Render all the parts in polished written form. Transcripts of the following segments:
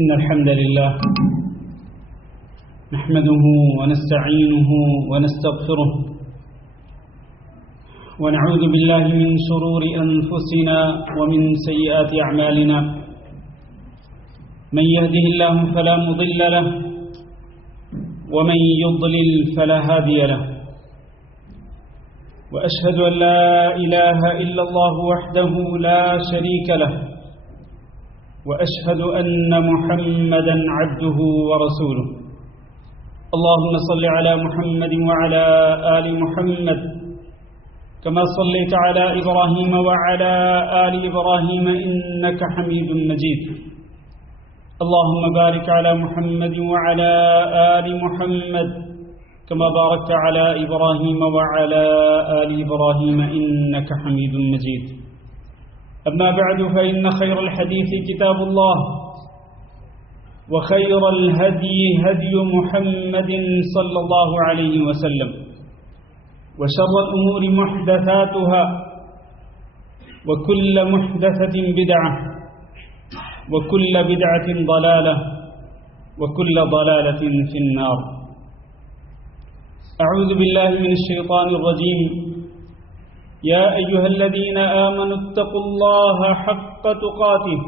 إن الحمد لله نحمده ونستعينه ونستغفره ونعوذ بالله من شرور أنفسنا ومن سيئات أعمالنا من يهده الله فلا مضل له ومن يضلل فلا هادي له وأشهد أن لا إله إلا الله وحده لا شريك له وأشهد أن محمدا عبده ورسوله اللهم صل على محمد وعلى آل محمد كما صليت على إبراهيم وعلى آل إبراهيم إنك حميد مجيد اللهم بارك على محمد وعلى آل محمد كما باركت على إبراهيم وعلى آل إبراهيم إنك حميد مجيد أما بعد فإن خير الحديث كتاب الله وخير الهدي هدي محمد صلى الله عليه وسلم وشر الأمور محدثاتها وكل محدثة بدعة وكل بدعة ضلالة وكل ضلالة في النار أعوذ بالله من الشيطان الرجيم يا أيها الذين آمنوا اتقوا الله حق تقاته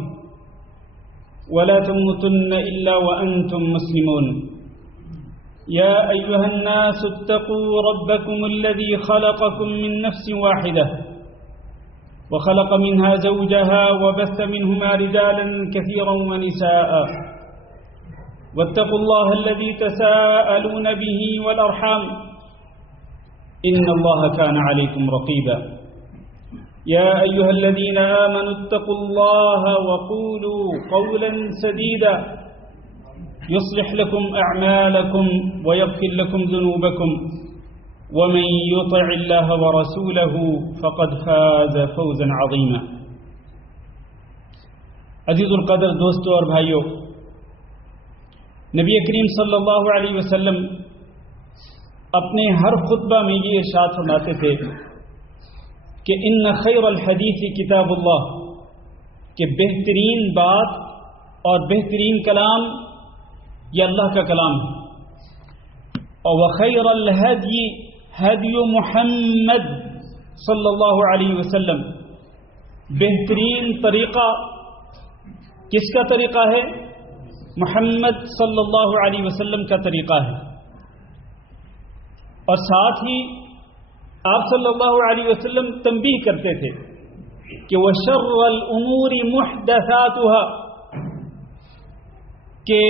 ولا تموتن إلا وأنتم مسلمون يا أيها الناس اتقوا ربكم الذي خلقكم من نفس واحدة وخلق منها زوجها وبث منهما رجالا كثيرا ونساء واتقوا الله الذي تساءلون به والأرحام إن الله كان عليكم رقيبا يا أيها الذين آمنوا اتقوا الله وقولوا قولا سديدا يصلح لكم أعمالكم ويغفر لكم ذنوبكم ومن يطع الله ورسوله فقد فاز فوزا عظيما عزیز القدر دوستو اور بھائیو، نبی کریم صلی اللہ علیہ وسلم اپنے ہر خطبہ میں یہ ارشاد فرماتے تھے کہ ان خیر الحدیث کتاب اللہ، کہ بہترین بات اور بہترین کلام یہ اللہ کا کلام ہے، اور وخیر الہدی ہدی محمد صلی اللہ علیہ وسلم، بہترین طریقہ کس کا طریقہ ہے؟ محمد صلی اللہ علیہ وسلم کا طریقہ ہے۔ اور ساتھ ہی آپ صلی اللہ علیہ وسلم تنبیہ کرتے تھے کہ وَشَرَّ الْأُمُورِ مُحْدَثَاتُهَا، کہ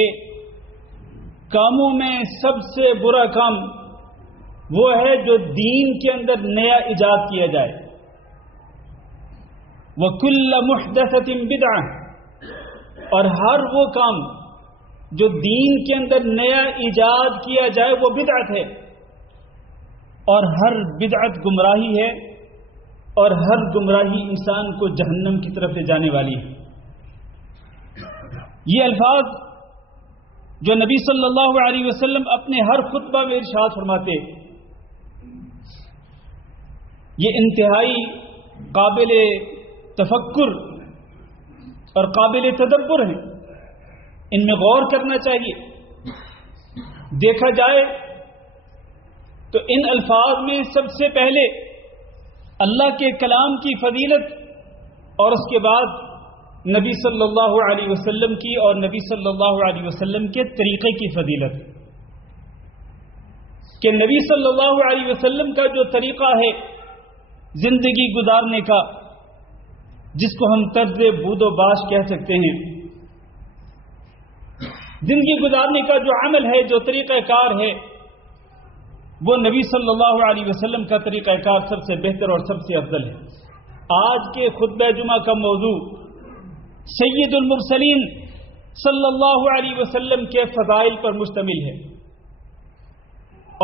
کاموں میں سب سے برا کام وہ ہے جو دین کے اندر نیا ایجاد کیا جائے۔ وَكُلَّ مُحْدَثَةٍ بِدْعَةٍ، اور ہر وہ کام جو دین کے اندر نیا ایجاد کیا جائے وہ بدعت ہے، اور ہر بدعت گمراہی ہے، اور ہر گمراہی انسان کو جہنم کی طرف لے جانے والی ہے۔ یہ الفاظ جو نبی صلی اللہ علیہ وسلم اپنے ہر خطبہ میں ارشاد فرماتے، یہ انتہائی قابل تفکر اور قابل تدبر ہیں، ان میں غور کرنا چاہیے۔ دیکھا جائے تو ان الفاظ میں سب سے پہلے اللہ کے کلام کی فضیلت، اور اس کے بعد نبی صلی اللہ علیہ وسلم کی اور نبی صلی اللہ علیہ وسلم کے طریقے کی فضیلت، کہ نبی صلی اللہ علیہ وسلم کا جو طریقہ ہے زندگی گزارنے کا، جس کو ہم طرز بود و باش کہہ سکتے ہیں، زندگی گزارنے کا جو عمل ہے، جو طریقہ کار ہے، وہ نبی صلی اللہ علیہ وسلم کا طریقہ کار سب سے بہتر اور سب سے افضل ہے۔ آج کے خطبہ جمعہ کا موضوع سید المرسلین صلی اللہ علیہ وسلم کے فضائل پر مشتمل ہے،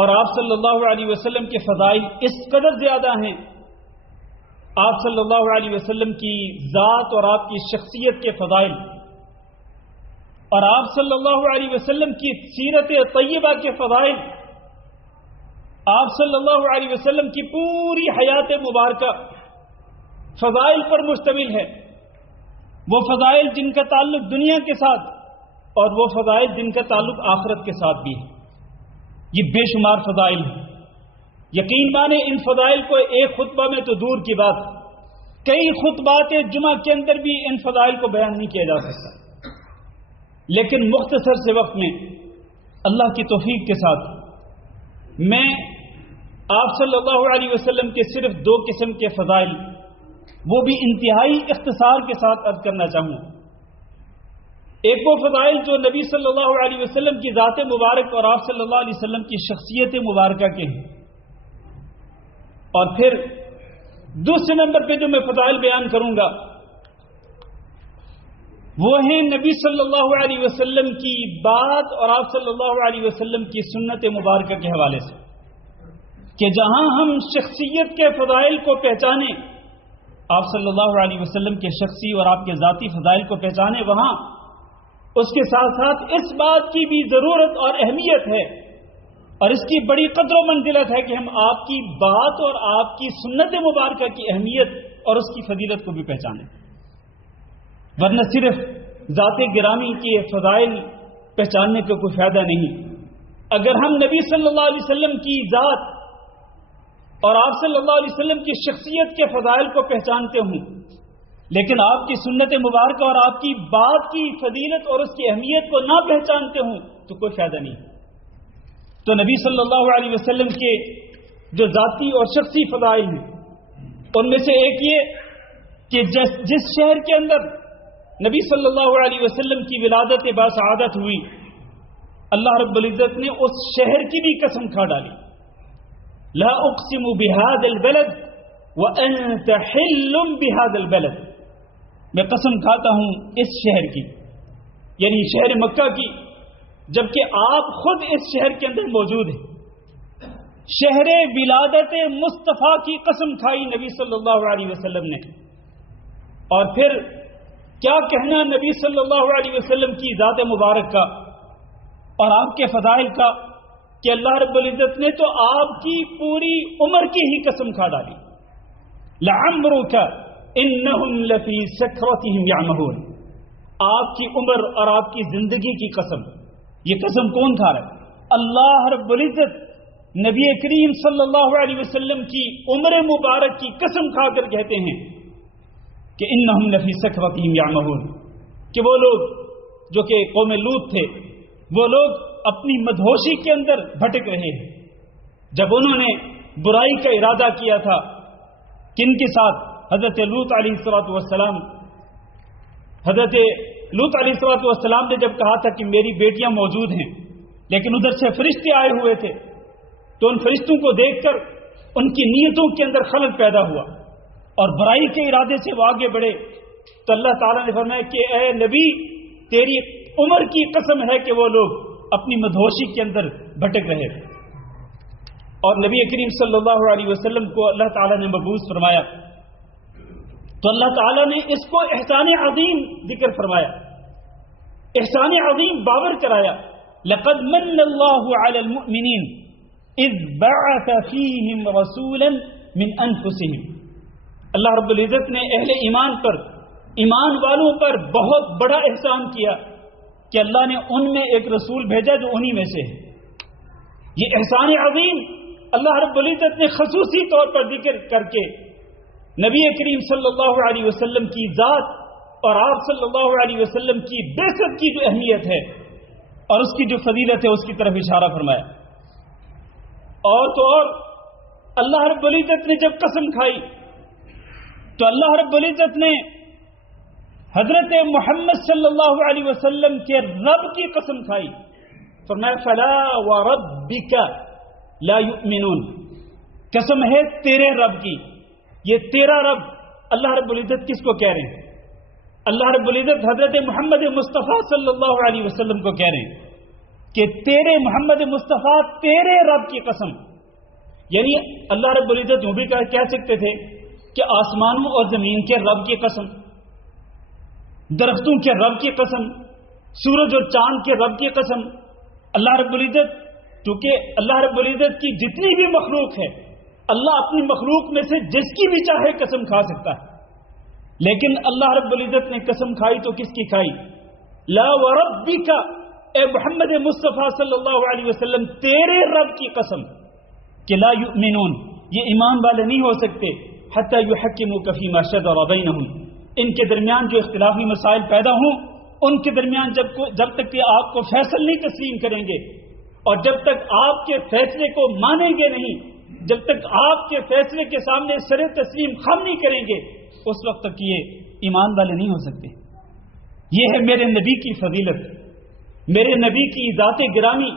اور آپ صلی اللہ علیہ وسلم کے فضائل اس قدر زیادہ ہیں، آپ صلی اللہ علیہ وسلم کی ذات اور آپ کی شخصیت کے فضائل، اور آپ صلی اللہ علیہ وسلم کی سیرت طیبہ کے فضائل، آپ صلی اللہ علیہ وسلم کی پوری حیات مبارکہ فضائل پر مشتمل ہے۔ وہ فضائل جن کا تعلق دنیا کے ساتھ اور وہ فضائل جن کا تعلق آخرت کے ساتھ بھی ہے. یہ بے شمار فضائل ہیں. یقین مانے ان فضائل کو ایک خطبہ میں تو دور کی بات، کئی خطبات جمعہ کے اندر بھی ان فضائل کو بیان نہیں کیا جا سکتا. لیکن مختصر سے وقت میں اللہ کی توفیق کے ساتھ میں آپ صلی اللہ علیہ وسلم کے صرف 2 قسم کے فضائل، وہ بھی انتہائی اختصار کے ساتھ عرض کرنا چاہوں. ایک وہ فضائل جو نبی صلی اللہ علیہ وسلم کی ذات مبارک اور آپ صلی اللہ علیہ وسلم کی شخصیت مبارکہ کے ہیں، اور پھر دوسرے نمبر پہ جو میں فضائل بیان کروں گا وہ ہیں نبی صلی اللہ علیہ وسلم کی بات اور آپ صلی اللہ علیہ وسلم کی سنت مبارکہ کے حوالے سے، کہ جہاں ہم شخصیت کے فضائل کو پہچانیں، آپ صلی اللہ علیہ وسلم کے شخصی اور آپ کے ذاتی فضائل کو پہچانیں، وہاں اس کے ساتھ ساتھ اس بات کی بھی ضرورت اور اہمیت ہے اور اس کی بڑی قدر و منزلت ہے کہ ہم آپ کی بات اور آپ کی سنت مبارکہ کی اہمیت اور اس کی فضیلت کو بھی پہچانیں. ورنہ صرف ذات گرامی کے فضائل پہچاننے کا کوئی فائدہ نہیں. اگر ہم نبی صلی اللہ علیہ وسلم کی ذات اور آپ صلی اللہ علیہ وسلم کی شخصیت کے فضائل کو پہچانتے ہوں لیکن آپ کی سنت مبارکہ اور آپ کی بات کی فضیلت اور اس کی اہمیت کو نہ پہچانتے ہوں تو کوئی فائدہ نہیں. تو نبی صلی اللہ علیہ وسلم کے جو ذاتی اور شخصی فضائل ہیں ان میں سے ایک یہ کہ جس شہر کے اندر نبی صلی اللہ علیہ وسلم کی ولادت باسعادت ہوئی، اللہ رب العزت نے اس شہر کی بھی قسم کھا ڈالی. لا اقسم بهذا البلد وانت حل بهذا البلد، میں قسم کھاتا ہوں اس شہر کی، یعنی شہر مکہ کی، جبکہ آپ خود اس شہر کے اندر موجود ہیں. شہر ولادت مصطفیٰ کی قسم کھائی نبی صلی اللہ علیہ وسلم نے. اور پھر کیا کہنا نبی صلی اللہ علیہ وسلم کی ذات مبارک کا اور آپ کے فضائل کا کہ اللہ رب العزت نے تو آپ کی پوری عمر کی ہی قسم کھا ڈالی. لعمرک انہم لفی سکرتہم یعمہون، آپ کی عمر اور آپ کی زندگی کی قسم. یہ قسم کون کھا رہا ہے؟ اللہ رب العزت نبی کریم صلی اللہ علیہ وسلم کی عمر مبارک کی قسم کھا کر کہتے ہیں کہ انہم لفی سکرتہم یعمہون، کہ وہ لوگ جو کہ قوم لوط تھے، وہ لوگ اپنی مدہوشی کے اندر بھٹک رہے ہیں. جب انہوں نے برائی کا ارادہ کیا تھا کن کے ساتھ؟ حضرت لوط علیہ السلام. حضرت لوط علیہ السلام نے جب کہا تھا کہ میری بیٹیاں موجود ہیں، لیکن ادھر سے فرشتے آئے ہوئے تھے، تو ان فرشتوں کو دیکھ کر ان کی نیتوں کے اندر خلل پیدا ہوا اور برائی کے ارادے سے وہ آگے بڑھے. تو اللہ تعالیٰ نے فرمایا کہ اے نبی، تیری عمر کی قسم ہے کہ وہ لوگ اپنی مدہوشی کے اندر بھٹک رہے. اور نبی کریم صلی اللہ علیہ وسلم کو اللہ تعالیٰ نے مبعوث فرمایا تو اللہ تعالیٰ نے اس کو احسان عظیم ذکر فرمایا، احسان عظیم باور کرایا. لقد من اللہ علی المؤمنین اذ بعث فیہم رسولا من انفسہم. اللہ رب العزت نے اہل ایمان پر، ایمان والوں پر بہت بڑا احسان کیا کہ اللہ نے ان میں ایک رسول بھیجا جو انہی میں سے ہے. یہ احسان عظیم اللہ رب العزت نے خصوصی طور پر ذکر کر کے نبی کریم صلی اللہ علیہ وسلم کی ذات اور آپ صلی اللہ علیہ وسلم کی بعثت کی جو اہمیت ہے اور اس کی جو فضیلت ہے اس کی طرف اشارہ فرمایا. اور تو اور اللہ رب العزت نے جب قسم کھائی تو اللہ رب العزت نے حضرت محمد صلی اللہ علیہ وسلم کے رب کی قسم کھائی. فرمایا فلا وربک لا یؤمنون، قسم ہے تیرے رب کی. یہ تیرا رب اللہ رب العزت کس کو کہہ رہے ہیں؟ اللہ رب العزت حضرت محمد مصطفیٰ صلی اللہ علیہ وسلم کو کہہ رہے ہیں کہ تیرے محمد مصطفیٰ تیرے رب کی قسم. یعنی اللہ رب العزت یوں بھی کہہ سکتے تھے کہ آسمانوں اور زمین کے رب کی قسم، درختوں کے رب کی قسم، سورج اور چاند کے رب کی قسم. اللہ رب العزت، کیونکہ اللہ رب العزت کی جتنی بھی مخلوق ہے، اللہ اپنی مخلوق میں سے جس کی بھی چاہے قسم کھا سکتا ہے، لیکن اللہ رب العزت نے قسم کھائی تو کس کی کھائی؟ لا وربک، اے محمد مصطفیٰ صلی اللہ علیہ وسلم تیرے رب کی قسم کہ لا یؤمنون، یہ ایمان والے نہیں ہو سکتے حتی یحکموک فیما شجر بینہم، ان کے درمیان جو اختلافی مسائل پیدا ہوں ان کے درمیان جب تک کہ آپ کو فیصل نہیں تسلیم کریں گے اور جب تک آپ کے فیصلے کو مانیں گے نہیں، جب تک آپ کے فیصلے کے سامنے سر تسلیم خم نہیں کریں گے، اس وقت تک یہ ایمان والے نہیں ہو سکتے۔ یہ ہے میرے نبی کی فضیلت، میرے نبی کی ذات گرامی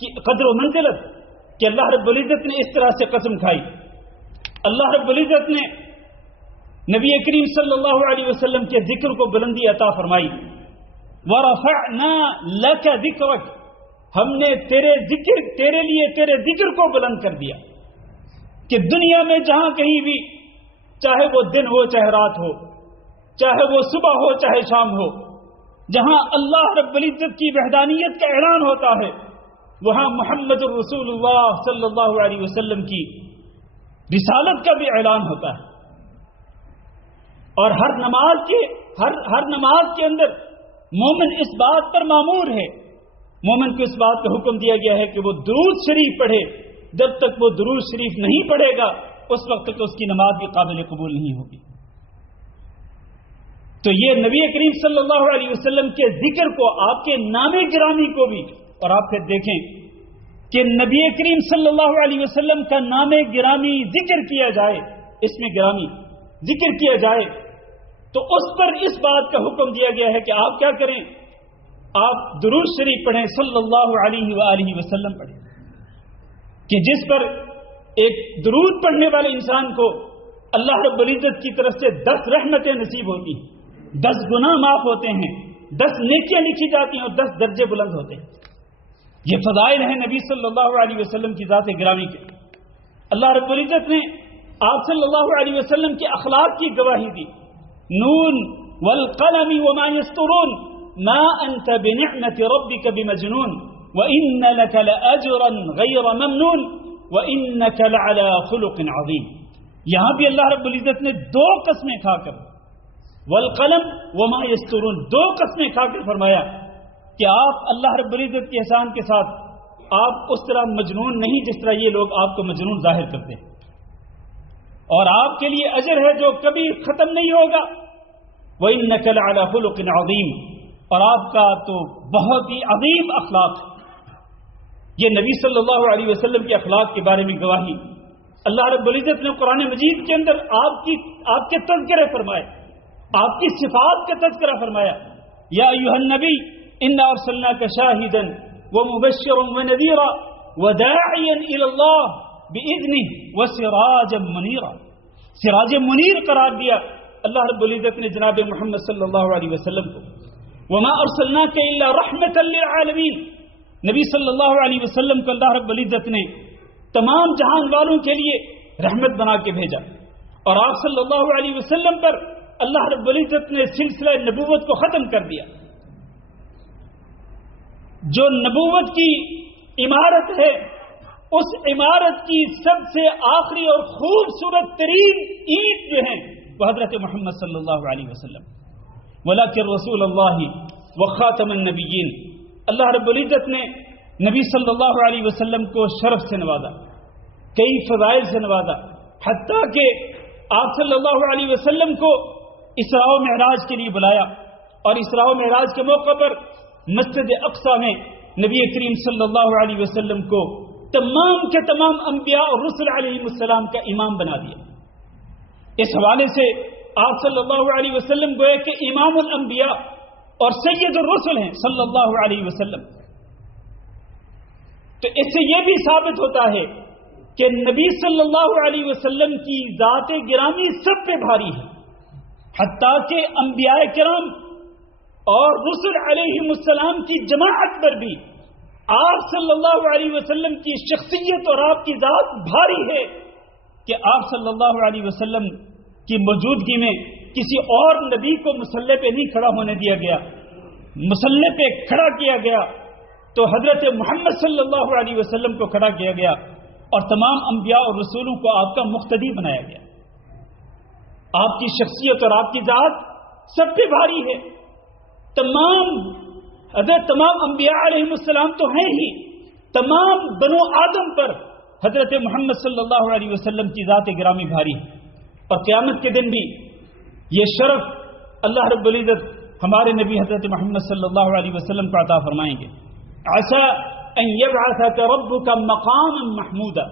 کی قدر و منزلت کہ اللہ رب العزت نے اس طرح سے قسم کھائی۔ اللہ رب العزت نے نبی کریم صلی اللہ علیہ وسلم کے ذکر کو بلندی عطا فرمائی۔ وَرَفَعْنَا لَكَ ذِكْرَكَ، ہم نے تیرے لیے تیرے ذکر کو بلند کر دیا کہ دنیا میں جہاں کہیں بھی، چاہے وہ دن ہو چاہے رات ہو، چاہے وہ صبح ہو چاہے شام ہو، جہاں اللہ رب العزت کی وحدانیت کا اعلان ہوتا ہے وہاں محمد الرسول اللہ صلی اللہ علیہ وسلم کی رسالت کا بھی اعلان ہوتا ہے۔ اور ہر نماز کے اندر مومن اس بات پر مامور ہے، مومن کو اس بات کا حکم دیا گیا ہے کہ وہ درود شریف پڑھے، جب تک وہ درود شریف نہیں پڑھے گا اس وقت تک اس کی نماز بھی قابل قبول نہیں ہوگی۔ تو یہ نبی کریم صلی اللہ علیہ وسلم کے ذکر کو، آپ کے نام گرامی کو بھی، اور آپ پھر دیکھیں کہ نبی کریم صلی اللہ علیہ وسلم کا نام گرامی ذکر کیا جائے، اس میں گرامی ذکر کیا جائے تو اس پر اس بات کا حکم دیا گیا ہے کہ آپ کیا کریں، آپ درود شریف پڑھیں، صلی اللہ علیہ وآلہ وسلم پڑھیں، کہ جس پر ایک درود پڑھنے والے انسان کو اللہ رب العزت کی طرف سے 10 رحمتیں نصیب ہوتی ہیں، 10 گناہ معاف ہوتے ہیں، 10 نیکیاں لکھی جاتی ہیں اور 10 درجے بلند ہوتے ہیں۔ یہ فضائل ہیں نبی صلی اللہ علیہ وسلم کی ذات گرامی کے۔ اللہ رب العزت نے آپ صلی اللہ علیہ وسلم کے اخلاق کی گواہی دی۔ نون والقلم وما يسطرون ما انت بنعمت ربك بمجنون وان لك لاجرا غير ممنون وانك لعلى خلق عظيم۔ یہاں بھی اللہ رب العزت نے 2 قسمیں کھا کر، والقلم وما يسطرون، 2 قسمیں کھا کر فرمایا کہ آپ اللہ رب العزت کے احسان کے ساتھ آپ اس طرح مجنون نہیں جس طرح یہ لوگ آپ کو مجنون ظاہر کرتے ہیں، اور آپ کے لیے اجر ہے جو کبھی ختم نہیں ہوگا۔ وَإِنَّكَ لَعَلَى خُلُقٍ عَظِيمٍ، اور آپ کا تو بہت ہی عظیم اخلاق ہے۔ یہ نبی صلی اللہ علیہ وسلم کے اخلاق کے بارے میں گواہی اللہ رب العزت نے قرآن مجید کے اندر آپ کے تذکرے فرمائے، آپ کی صفات کا تذکرہ فرمایا۔ یا ایھا النبی انا ارسلناک شاہدا ومبشرا ونذیرا وداعیا الی اللہ باذنہ وسراجا منیرا، سراج منیر قرار دیا اللہ رب العزت نے جناب محمد صلی اللہ علیہ وسلم کو۔ وما ارسلناک الا رحمتا للعالمین، نبی صلی اللہ علیہ وسلم کو اللہ رب العزت نے تمام جہان والوں کے لیے رحمت بنا کے بھیجا، اور آپ صلی اللہ علیہ وسلم پر اللہ رب العزت نے سلسلہ نبوت کو ختم کر دیا۔ جو نبوت کی عمارت ہے، اس عمارت کی سب سے آخری اور خوبصورت ترین اینٹ جو ہیں وہ حضرت محمد صلی اللہ علیہ وسلم، ولیکن رسول اللہ وخاتم النبیین۔ اللہ رب العزت نے نبی صلی اللہ علیہ وسلم کو شرف سے نوازا، کئی فضائل سے نوازا، حتیٰ کہ آپ صلی اللہ علیہ وسلم کو اسراء و معراج کے لیے بلایا، اور اسراء و معراج کے موقع پر مسجد اقصی میں نبی کریم صلی اللہ علیہ وسلم کو تمام کے تمام انبیاء اور رسل علیہ السلام کا امام بنا دیا۔ اس حوالے سے آپ صلی اللہ علیہ وسلم گوئے کہ امام الانبیاء اور سید الرسل ہیں صلی اللہ علیہ وسلم۔ تو اس سے یہ بھی ثابت ہوتا ہے کہ نبی صلی اللہ علیہ وسلم کی ذات گرامی سب پہ بھاری ہے، حتیٰ کہ انبیاء کرام اور رسل علیہ السلام کی جماعت پر بھی آپ صلی اللہ علیہ وسلم کی شخصیت اور آپ کی ذات بھاری ہے کہ آپ صلی اللہ علیہ وسلم کی موجودگی میں کسی اور نبی کو مصلی پہ نہیں کھڑا ہونے دیا گیا، مصلی پہ کھڑا کیا گیا تو حضرت محمد صلی اللہ علیہ وسلم کو کھڑا کیا گیا، اور تمام انبیاء اور رسولوں کو آپ کا مقتدی بنایا گیا۔ آپ کی شخصیت اور آپ کی ذات سب پہ بھاری ہے، تمام حضرت تمام انبیاء علیہ السلام تو ہیں ہی، تمام بنو آدم پر حضرت محمد صلی اللہ علیہ وسلم کی ذات گرامی بھاری ہے، اور قیامت کے دن بھی یہ شرف اللہ رب العزت ہمارے نبی حضرت محمد صلی اللہ علیہ وسلم کو عطا فرمائیں گے۔ عسى ان يبعثك ربك مقاما محمودا،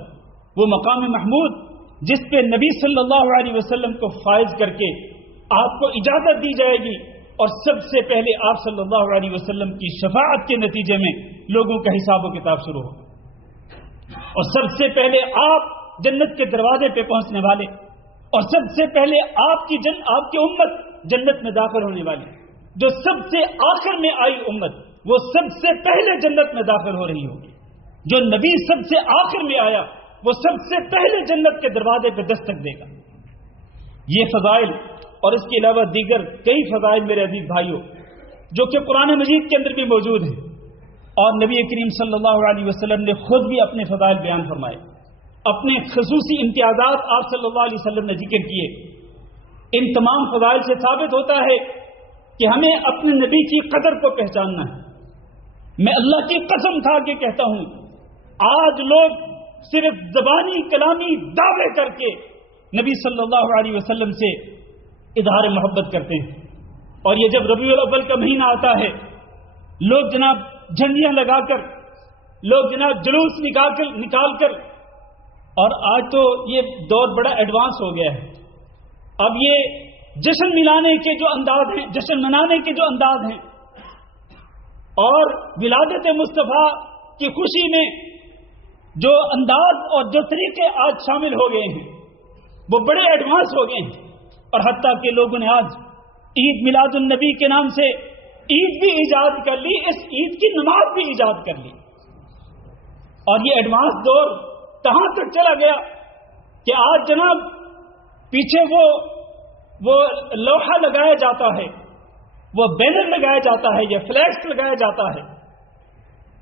وہ مقام محمود جس پہ نبی صلی اللہ علیہ وسلم کو فائز کر کے آپ کو اجازت دی جائے گی، اور سب سے پہلے آپ صلی اللہ علیہ وسلم کی شفاعت کے نتیجے میں لوگوں کا حساب و کتاب شروع ہوگا، اور سب سے پہلے آپ جنت کے دروازے پہ پہنچنے والے، اور سب سے پہلے آپ کی امت جنت میں داخل ہونے والی، جو سب سے آخر میں آئی امت وہ سب سے پہلے جنت میں داخل ہو رہی ہوگی، جو نبی سب سے آخر میں آیا وہ سب سے پہلے جنت کے دروازے پہ دستک دے گا۔ یہ فضائل اور اس کے علاوہ دیگر کئی فضائل میرے عزیز بھائیوں جو کہ قرآن مجید کے اندر بھی موجود ہیں، اور نبی کریم صلی اللہ علیہ وسلم نے خود بھی اپنے فضائل بیان فرمائے، اپنے خصوصی امتیازات آپ صلی اللہ علیہ وسلم نے ذکر کیے۔ ان تمام فضائل سے ثابت ہوتا ہے کہ ہمیں اپنے نبی کی قدر کو پہچاننا ہے۔ میں اللہ کی قسم کھا کے کہتا ہوں، آج لوگ صرف زبانی کلامی دعوے کر کے نبی صلی اللہ علیہ وسلم سے اظہار محبت کرتے ہیں، اور یہ جب ربیع الاول کا مہینہ آتا ہے لوگ جناب جھنڈیاں لگا کر، لوگ جناب جلوس نکال کر، اور آج تو یہ دور بڑا ایڈوانس ہو گیا ہے، اب یہ جشن ملانے کے جو انداز ہیں، جشن منانے کے جو انداز ہیں، اور ولادت مصطفیٰ کی خوشی میں جو انداز اور جو طریقے آج شامل ہو گئے ہیں وہ بڑے ایڈوانس ہو گئے ہیں، اور حتیٰ کہ لوگوں نے آج عید میلاد النبی کے نام سے عید بھی ایجاد کر لی، اس عید کی نماز بھی ایجاد کر لی، اور یہ ایڈوانس دور کہاں تک چلا گیا کہ آج جناب پیچھے وہ لوحہ لگایا جاتا ہے، وہ بینر لگایا جاتا ہے، یہ فلیکس لگایا جاتا ہے،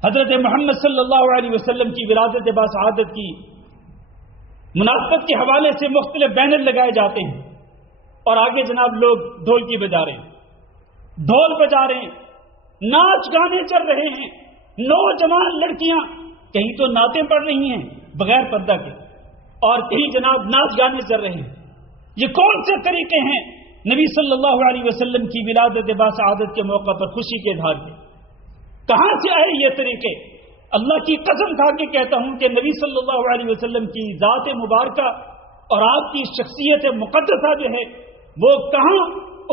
حضرت محمد صلی اللہ علیہ وسلم کی ولادت باسعادت کی مناسبت کے حوالے سے مختلف بینر لگائے جاتے ہیں، اور آگے جناب لوگ ڈھولکی بجا رہے ہیں، ڈھول بجا رہے ہیں، ناچ گانے چل رہے ہیں، نوجوان لڑکیاں کہیں تو نعتیں پڑھ رہی ہیں بغیر پردہ کے، اور کہیں جناب ناچ گانے چل رہے ہیں۔ یہ کون سے طریقے ہیں نبی صلی اللہ علیہ وسلم کی ولادت باسعادت کے موقع پر خوشی کے اظہار کے؟ کہاں سے آئے یہ طریقے؟ اللہ کی قسم کھا کے کہتا ہوں کہ نبی صلی اللہ علیہ وسلم کی ذات مبارکہ اور آپ کی شخصیت مقدسہ جو ہے وہ کہاں،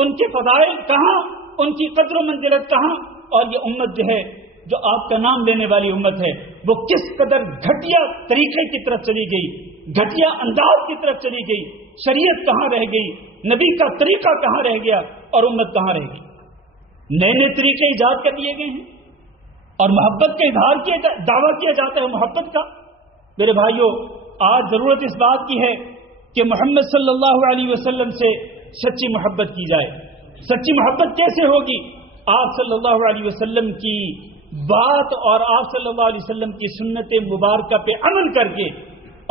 ان کے فضائل کہاں، ان کی قدر و منزلت کہاں، اور یہ امت جو ہے جو آپ کا نام لینے والی امت ہے وہ کس قدر گھٹیا طریقے کی طرف چلی گئی، گھٹیا انداز کی طرف چلی گئی، شریعت کہاں رہ گئی، نبی کا طریقہ کہاں رہ گیا، اور امت کہاں رہ گئی۔ نئے نئے طریقے ایجاد کر دیے گئے ہیں، اور محبت کا اظہار دعویٰ کیا جاتا ہے محبت کا۔ میرے بھائیوں، آج ضرورت اس بات کی ہے کہ محمد صلی اللہ علیہ وسلم سے سچی محبت کی جائے۔ سچی محبت کیسے ہوگی؟ آپ صلی اللہ علیہ وسلم کی بات اور آپ صلی اللہ علیہ وسلم کی سنت مبارکہ پہ عمل کر کے،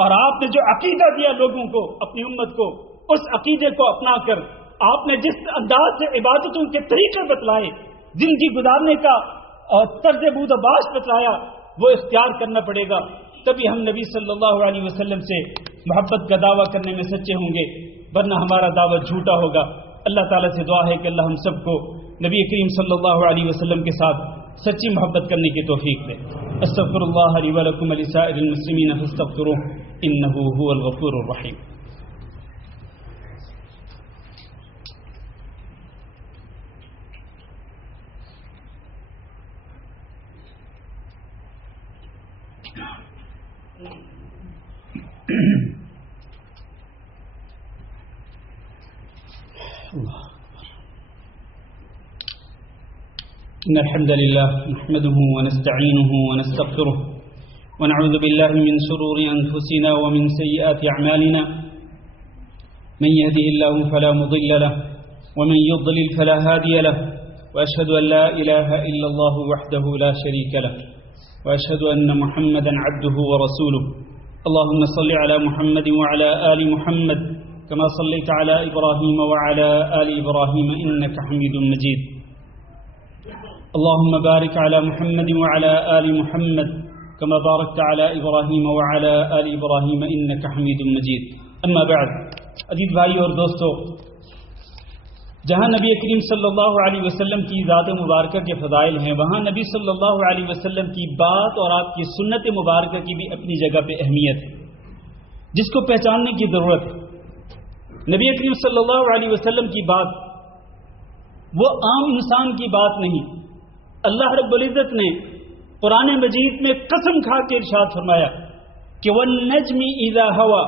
اور آپ نے جو عقیدہ دیا لوگوں کو، اپنی امت کو، اس عقیدے کو اپنا کر آپ نے جس انداز سے عبادتوں کے طریقے بتلائے، زندگی گزارنے کا اور طرز بود و باش بتلایا، وہ اختیار کرنا پڑے گا، تبھی ہم نبی صلی اللہ علیہ وسلم سے محبت کا دعویٰ کرنے میں سچے ہوں گے، ورنہ ہمارا دعویٰ جھوٹا ہوگا۔ اللہ تعالیٰ سے دعا ہے کہ اللہ ہم سب کو نبی کریم صلی اللہ علیہ وسلم کے ساتھ سچی محبت کرنے کی توفیق دے۔ استغفر اللہ لی ولکم ولسائر المسلمین فاستغفروہ انہ هو الغفور الرحیم۔ إن الحمد لله نحمده ونستعينه ونستغفره ونعوذ بالله من شرور أنفسنا ومن سيئات أعمالنا من يهده الله فلا مضل له ومن يضلل فلا هادي له وأشهد أن لا إله إلا الله وحده لا شريك له وأشهد أن محمدا عبده ورسوله اللهم صل على محمد وعلى آل محمد كما صليت على إبراهيم وعلى آل إبراهيم إنك حميد مجيد اللهم بارك على محمد وعلى آل محمد كما باركت على إبراهيم وعلى آل إبراهيم إنك حميد مجيد. اما بعد. عزیز بھائی اور دوستو، جہاں نبی کریم صلی اللہ علیہ وسلم کی ذات مبارکہ کے فضائل ہیں، وہاں نبی صلی اللہ علیہ وسلم کی بات اور آپ کی سنت مبارکہ کی بھی اپنی جگہ پہ اہمیت ہے، جس کو پہچاننے کی ضرورت ہے. نبی کریم صلی اللہ علیہ وسلم کی بات وہ عام انسان کی بات نہیں. اللہ رب العزت نے قرآن مجید میں قسم کھا کے ارشاد فرمایا کہ وَالنَّجْمِ إِذَا هَوَى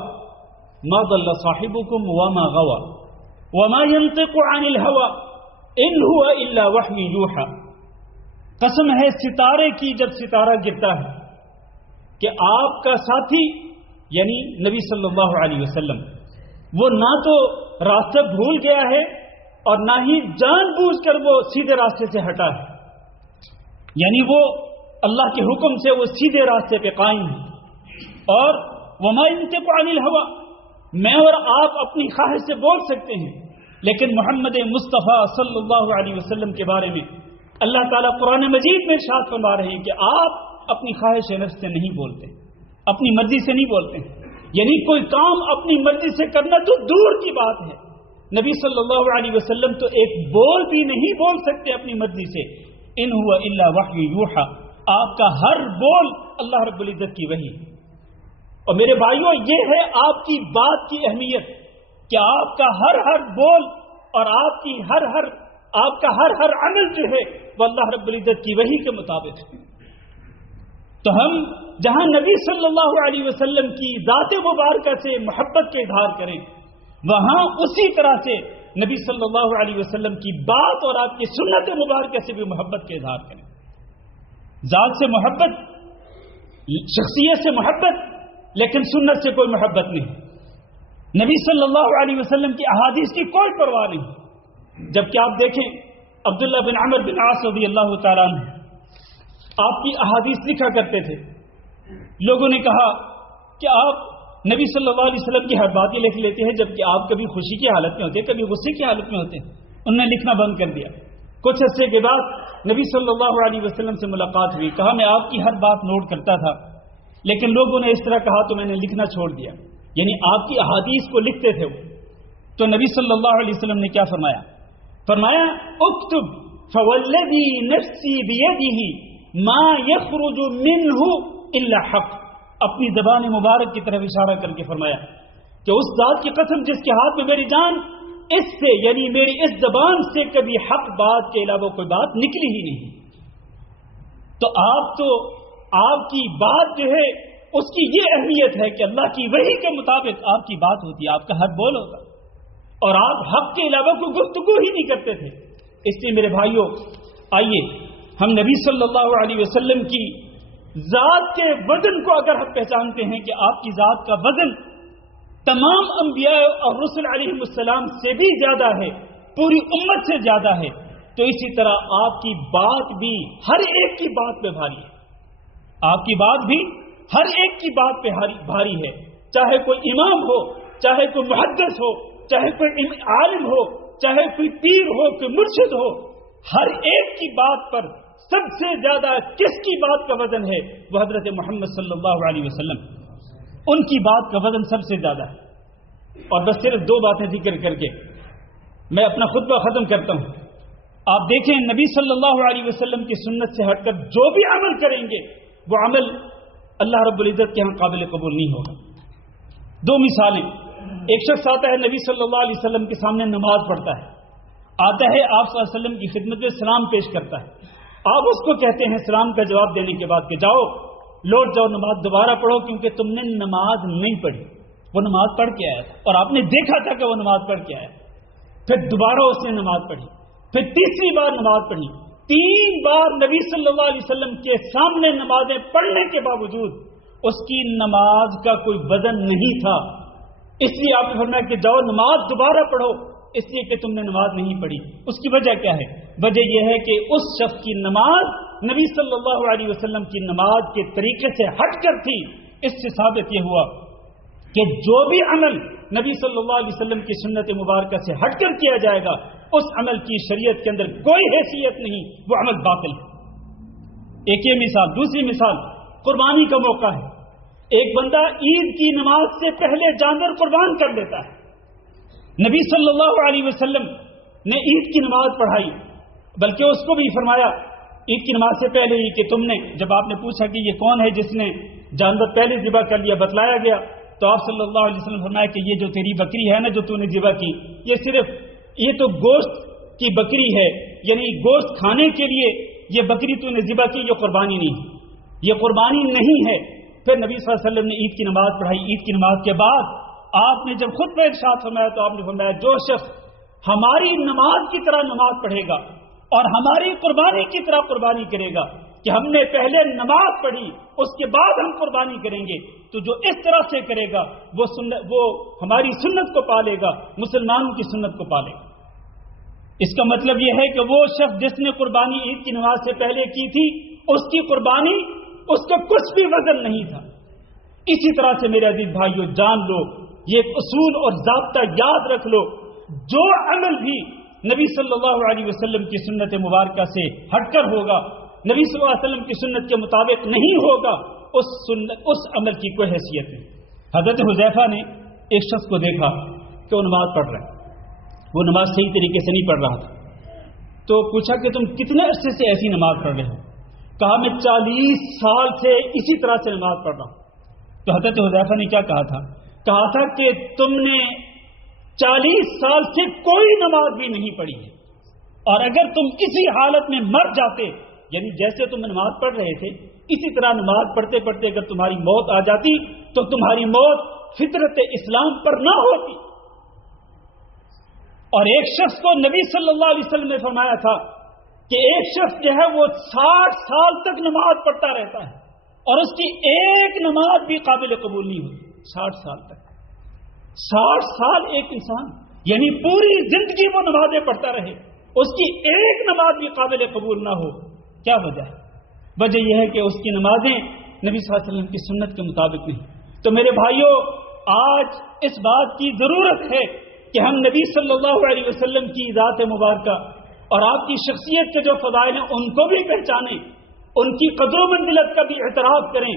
مَا ضَلَّ صَاحِبُكُمْ وَمَا غَوَى وَمَا يَنطِقُ عَنِ الْهَوَى إِنْ هُوَ إِلَّا وَحْيٌ يُوحَى. قسم ہے ستارے کی جب ستارہ گرتا ہے کہ آپ کا ساتھی یعنی نبی صلی اللہ علیہ وسلم وہ نہ تو راستہ بھول گیا ہے اور نہ ہی جان بوجھ کر وہ سیدھے راستے سے ہٹا ہے، یعنی وہ اللہ کے حکم سے وہ سیدھے راستے پہ قائم ہے. اور وما ينطق عن الهوى، میں اور آپ اپنی خواہش سے بول سکتے ہیں، لیکن محمد مصطفیٰ صلی اللہ علیہ وسلم کے بارے میں اللہ تعالیٰ قرآن مجید میں ارشاد فرما رہے ہیں کہ آپ اپنی خواہش نفس سے نہیں بولتے، اپنی مرضی سے نہیں بولتے. یعنی کوئی کام اپنی مرضی سے کرنا تو دور کی بات ہے. نبی صلی اللہ علیہ وسلم تو ایک بول بھی نہیں بول سکتے اپنی مرضی سے. ان ہوا الا وحی یوحا، آپ کا ہر بول اللہ رب العزت کی وحی. اور میرے بھائیوں، یہ ہے آپ کی بات کی اہمیت کہ آپ کا ہر بول اور آپ کا ہر عمل جو ہے وہ اللہ رب العزت کی وحی کے مطابق ہے. تو ہم جہاں نبی صلی اللہ علیہ وسلم کی ذات مبارکہ سے محبت کا اظہار کریں، وہاں اسی طرح سے نبی صلی اللہ علیہ وسلم کی بات اور آپ کی سنت مبارکہ سے بھی محبت کا اظہار کریں. ذات سے محبت، شخصیت سے محبت، لیکن سنت سے کوئی محبت نہیں. نبی صلی اللہ علیہ وسلم کی احادیث کی کوئی پرواہ نہیں. جبکہ آپ دیکھیں عبداللہ بن عمرو بن عاص رضی اللہ تعالیٰ عنہ آپ کی احادیث لکھا کرتے تھے. لوگوں نے کہا کہ آپ نبی صلی اللہ علیہ وسلم کی ہر بات ہی لکھ لیتے ہیں، جبکہ آپ کبھی خوشی کی حالت میں ہوتے ہیں، کبھی غصے کی حالت میں ہوتے ہیں. انہوں نے لکھنا بند کر دیا. کچھ عرصے کے بعد نبی صلی اللہ علیہ وسلم سے ملاقات ہوئی. کہا میں آپ کی ہر بات نوٹ کرتا تھا، لیکن لوگوں نے اس طرح کہا تو میں نے لکھنا چھوڑ دیا. یعنی آپ کی احادیث کو لکھتے تھے وہ. تو نبی صلی اللہ علیہ وسلم نے کیا فرمایا؟ فرمایا اکتب فوالذی نفسی بیدہ ما یخرج منہ الا حق. اپنی زبان مبارک کی طرف اشارہ کر کے فرمایا کہ اس ذات کی قسم جس کے ہاتھ میں میری جان، اس سے یعنی میری اس زبان سے کبھی حق بات کے علاوہ کوئی بات نکلی ہی نہیں. تو آپ کی بات جو ہے اس کی یہ اہمیت ہے کہ اللہ کی وحی کے مطابق آپ کی بات ہوتی ہے، آپ کا ہر بول ہوگا، اور آپ حق کے علاوہ کوئی گفتگو ہی نہیں کرتے تھے. اس لیے میرے بھائیوں، آئیے ہم نبی صلی اللہ علیہ وسلم کی ذات کے وزن کو اگر ہم پہچانتے ہیں کہ آپ کی ذات کا وزن تمام انبیاء اور رسل علیہ السلام سے بھی زیادہ ہے، پوری امت سے زیادہ ہے، تو اسی طرح آپ کی بات بھی ہر ایک کی بات پہ بھاری ہے. آپ کی بات بھی ہر ایک کی بات پہ بھاری ہے، چاہے کوئی امام ہو، چاہے کوئی محدث ہو، چاہے کوئی عالم ہو، چاہے کوئی پیر ہو، کوئی مرشد ہو. ہر ایک کی بات پر سب سے زیادہ کس کی بات کا وزن ہے؟ وہ حضرت محمد صلی اللہ علیہ وسلم. ان کی بات کا وزن سب سے زیادہ ہے. اور بس صرف دو باتیں ذکر کر کے میں اپنا خطبہ ختم کرتا ہوں. آپ دیکھیں نبی صلی اللہ علیہ وسلم کی سنت سے ہٹ کر جو بھی عمل کریں گے وہ عمل اللہ رب العزت کے ہاں قابل قبول نہیں ہوگا. دو مثالیں. ایک شخص آتا ہے نبی صلی اللہ علیہ وسلم کے سامنے نماز پڑھتا ہے، آتا ہے آپ صلی اللہ علیہ وسلم کی خدمت میں سلام پیش کرتا ہے. آپ اس کو کہتے ہیں سلام کا جواب دینے کے بعد کہ جاؤ لوٹ جاؤ، نماز دوبارہ پڑھو، کیونکہ تم نے نماز نہیں پڑھی. وہ نماز پڑھ کے آیا تھا اور آپ نے دیکھا تھا کہ وہ نماز پڑھ کے آیا. پھر دوبارہ اس نے نماز پڑھی، پھر تیسری بار نماز پڑھی. 3 بار نبی صلی اللہ علیہ وسلم کے سامنے نمازیں پڑھنے کے باوجود اس کی نماز کا کوئی وزن نہیں تھا. اس لیے آپ نے فرمایا کہ جاؤ نماز دوبارہ پڑھو، اس لیے کہ تم نے نماز نہیں پڑھی. اس کی وجہ کیا ہے؟ وجہ یہ ہے کہ اس شخص کی نماز نبی صلی اللہ علیہ وسلم کی نماز کے طریقے سے ہٹ کر تھی. اس سے ثابت یہ ہوا کہ جو بھی عمل نبی صلی اللہ علیہ وسلم کی سنت مبارکہ سے ہٹ کر کیا جائے گا اس عمل کی شریعت کے اندر کوئی حیثیت نہیں، وہ عمل باطل ہے۔ ایک یہ مثال، دوسری مثال قربانی کا موقع ہے۔ ایک بندہ عید کی نماز سے پہلے جانور قربان کر لیتا ہے۔ نبی صلی اللہ علیہ وسلم نے عید کی نماز پڑھائی، بلکہ اس کو بھی فرمایا عید کی نماز سے پہلے ہی کہ تم نے، جب آپ نے پوچھا کہ یہ کون ہے جس نے جانور پہلے ذبح کر لیا، بتلایا گیا تو آپ صلی اللہ علیہ وسلم فرمایا کہ یہ جو تیری بکری ہے نا جو تو نے ذبح کی، یہ تو گوشت کی بکری ہے، یعنی گوشت کھانے کے لیے یہ بکری تو نے ذبح کی، یہ قربانی نہیں، یہ قربانی نہیں ہے۔ پھر نبی صلی اللہ علیہ وسلم نے عید کی نماز پڑھائی۔ عید کی نماز کے بعد آپ نے جب خطبہ ارشاد فرمایا تو آپ نے فرمایا جو شخص ہماری نماز کی طرح نماز پڑھے گا اور ہماری قربانی کی طرح قربانی کرے گا کہ ہم نے پہلے نماز پڑھی اس کے بعد ہم قربانی کریں گے، تو جو اس طرح سے کرے گا وہ ہماری سنت کو پالے گا، مسلمانوں کی سنت کو پالے گا۔ اس کا مطلب یہ ہے کہ وہ شخص جس نے قربانی عید کی نماز سے پہلے کی تھی، اس کی قربانی اس کا کچھ بھی وزن نہیں تھا۔ اسی طرح سے میرے عزیز بھائیوں، جان لو، یہ ایک اصول اور ضابطہ یاد رکھ لو، جو عمل بھی نبی صلی اللہ علیہ وسلم کی سنت مبارکہ سے ہٹ کر ہوگا، نبی صلی اللہ علیہ وسلم کی سنت کے مطابق نہیں ہوگا، اس عمل کی کوئی حیثیت نہیں۔ حضرت حذیفہ نے ایک شخص کو دیکھا کہ وہ نماز پڑھ رہا ہے، وہ نماز صحیح طریقے سے نہیں پڑھ رہا تھا، تو پوچھا کہ تم کتنے عرصے سے ایسی نماز پڑھ رہے ہو؟ کہا میں 40 سال سے اسی طرح سے نماز پڑھ رہا ہوں۔ تو حضرت حذیفہ نے کیا کہا تھا کہ تم نے 40 سال سے کوئی نماز بھی نہیں پڑھی ہے، اور اگر تم اسی حالت میں مر جاتے، یعنی جیسے تم نماز پڑھ رہے تھے اسی طرح نماز پڑھتے پڑھتے اگر تمہاری موت آ جاتی تو تمہاری موت فطرت اسلام پر نہ ہوتی۔ اور ایک شخص کو نبی صلی اللہ علیہ وسلم نے فرمایا تھا کہ ایک شخص جو ہے وہ 60 سال تک نماز پڑھتا رہتا ہے اور اس کی ایک نماز بھی قابل قبول نہیں ہوتی۔ 60 سال تک، 60 سال ایک انسان، یعنی پوری زندگی وہ نمازیں پڑھتا رہے، اس کی ایک نماز بھی قابل قبول نہ ہو، کیا وجہ ہے؟ وجہ یہ ہے کہ اس کی نمازیں نبی صلی اللہ علیہ وسلم کی سنت کے مطابق نہیں۔ تو میرے بھائیوں، آج اس بات کی ضرورت ہے کہ ہم نبی صلی اللہ علیہ وسلم کی ذات مبارکہ اور آپ کی شخصیت کے جو فضائل ہیں ان کو بھی پہچانیں، ان کی قدر و منزلت کا بھی اعتراف کریں،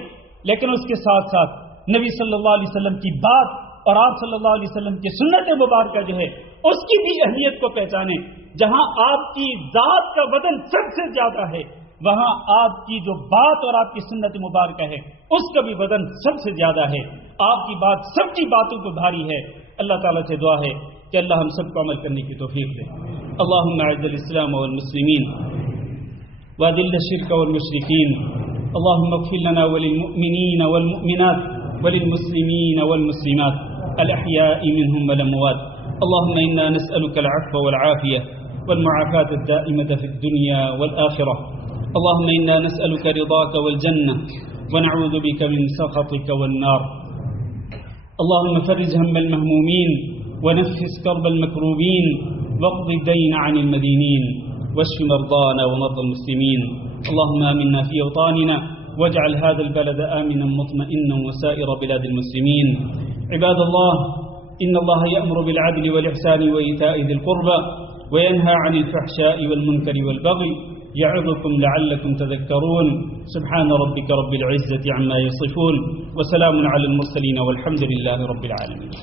لیکن اس کے ساتھ ساتھ نبی صلی اللہ علیہ وسلم کی بات اور آپ صلی اللہ علیہ وسلم کی سنت مبارکہ جو ہے اس کی بھی اہمیت کو پہچانیں۔ جہاں آپ کی ذات کا وزن سب سے زیادہ ہے، وہاں آپ کی جو بات اور آپ کی سنت مبارکہ ہے اس کا بھی وزن سب سے زیادہ ہے۔ آپ کی بات سب کی باتوں کو بھاری ہے۔ اللہ تعالیٰ سے دعا ہے کہ اللہ ہم سب کو عمل کرنے کی توفیق دے۔ اللہم اعز الاسلام والمسلمین واذل الشرک والمشرکین، اللہم اغفر لنا وللمؤمنین والمؤمنات وللمسلمین والمسلمات الاحیاء منهم والاموات، اللہم انا نسألك العفو والعافیہ والمعافاة الدائمة في الدنيا والآخرة، اللهم انا نسألك رضاك والجنة ونعوذ بك من سخطك والنار، اللهم فرج هم المهمومين ونفس كرب المكروبين واقض الدين عن المدينين واشف مرضانا ومرضى المسلمين، اللهم آمنا في أوطاننا واجعل هذا البلد آمنا مطمئنا وسائر بلاد المسلمين. عباد الله، إن الله يأمر بالعدل والإحسان وإيتاء ذي القربى وينهى عن الفحشاء والمنكر والبغي يعظكم لعلكم تذكرون. سبحان ربك رب العزة عما يصفون وسلام على المرسلين والحمد لله رب العالمين.